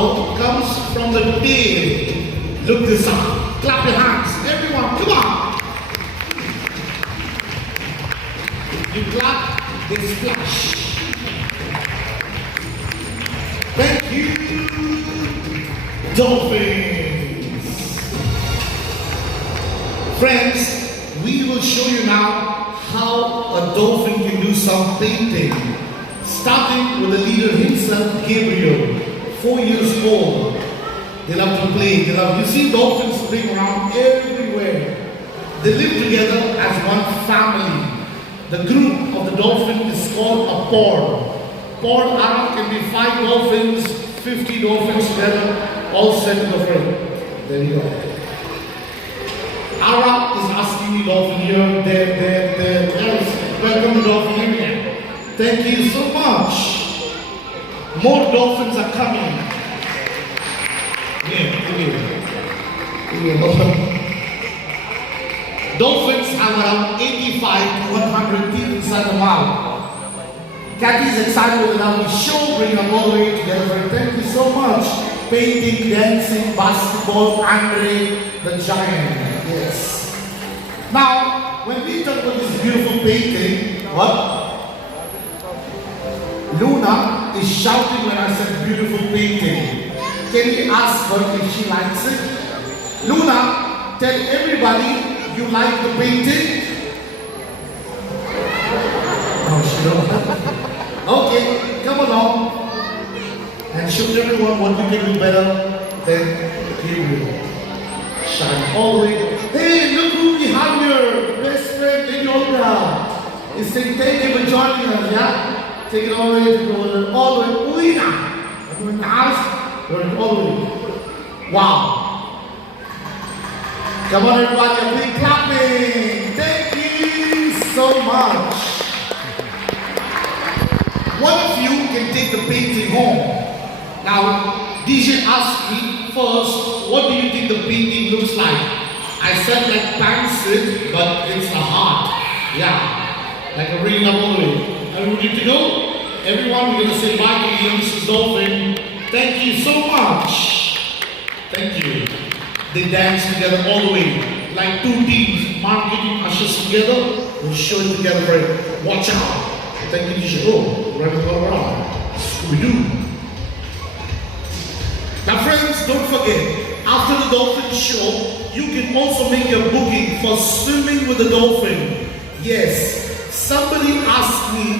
bubble comes from the tail. Look this up. Clap your hands. Everyone, come on. You clap, they splash. Thank you, dolphins. Friends, we will show you now how a dolphin can do some painting. Starting with the leader himself, Gabriel, 4 years old. They love to play. You see dolphins playing around everywhere. They live together as one family. The group of the dolphin is called a pod. Pod Arab can be 5 dolphins, 50 dolphins together, all set in the front. There you go. Arab is asking the dolphin here, there. Welcome to dolphin here. Thank you so much. More dolphins are coming. Dolphins have around 85 to 100 teeth inside the mouth. Kathy is excited with another show, bring them all the way together. Thank you so much. Painting, dancing, basketball, Andre the Giant. Yes. Now, when we talk about this beautiful painting, what? Luna is shouting when I said beautiful painting. Can we ask her if she likes it? Luna, tell everybody you like the painting. Oh, she don't. Okay, come along and show everyone what you can do better than Gabriel. Shine all the way. Hey, look who we have here. Best friend in yoga. Is saying thank you for joining us, yeah? Take it all the way to all the way. Uina. I'm in the house. We're all the way. Wow. Come on, everybody, a big clapping. Thank you so much. One of you can take the painting home. Now, DJ asked me first, what do you think the painting looks like? I said like pancit, but it's a heart. Yeah, like a ring up all the way. Are we ready to go? Everyone, we're going to say bye to you, Mrs. Dolphin. Thank you so much. Thank you. They dance together all the way, like 2 teams, marketing ushers together. We'll show it together, right? Watch out. Thank you, DJ. Oh, run it all around. Scooby-Doo. Now friends, don't forget, after the dolphin show, you can also make your booking for swimming with the dolphin. Yes, somebody asked me